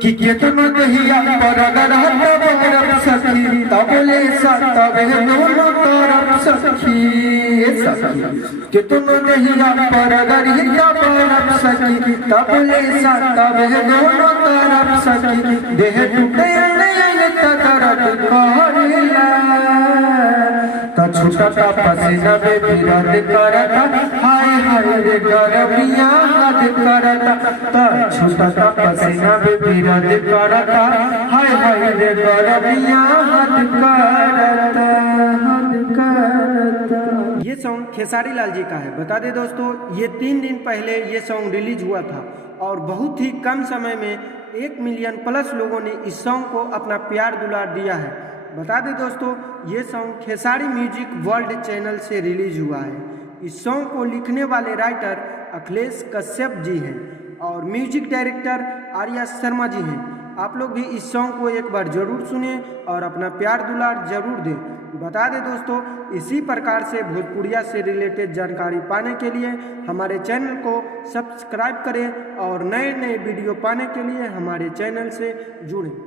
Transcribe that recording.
कि केतनो दहिया पर अगर हटब सखी तबले तबे दोनों तरफ सखी केतनो दहिया पर अगर हटब सखी तबले तबे दोनों तरफ सखी देह टूटे तकरत कहरिया छूटा पसीना में विरद करता हाय हाय रे गरबिया हद करता छूटा पसीना में विरद करता हाय हाय रे गरबिया हद करता। ये सॉन्ग खेसारी लाल जी का है। बता दें दोस्तों, ये 3 दिन पहले ये सॉन्ग रिलीज हुआ था और बहुत ही कम समय में 1 मिलियन प्लस लोगों ने इस सॉन्ग को अपना प्यार दुलार दिया है। बता दें दोस्तों, ये सॉन्ग खेसारी म्यूजिक वर्ल्ड चैनल से रिलीज हुआ है। इस सॉन्ग को लिखने वाले राइटर अखिलेश कश्यप जी हैं और म्यूजिक डायरेक्टर आर्या शर्मा जी हैं। आप लोग भी इस सॉन्ग को एक बार जरूर सुनें और अपना प्यार दुलार जरूर दें। बता दें दोस्तों, इसी प्रकार से भोजपुरिया से रिलेटेड जानकारी पाने के लिए हमारे चैनल को सब्सक्राइब करें और नए नए वीडियो पाने के लिए हमारे चैनल से जुड़ें।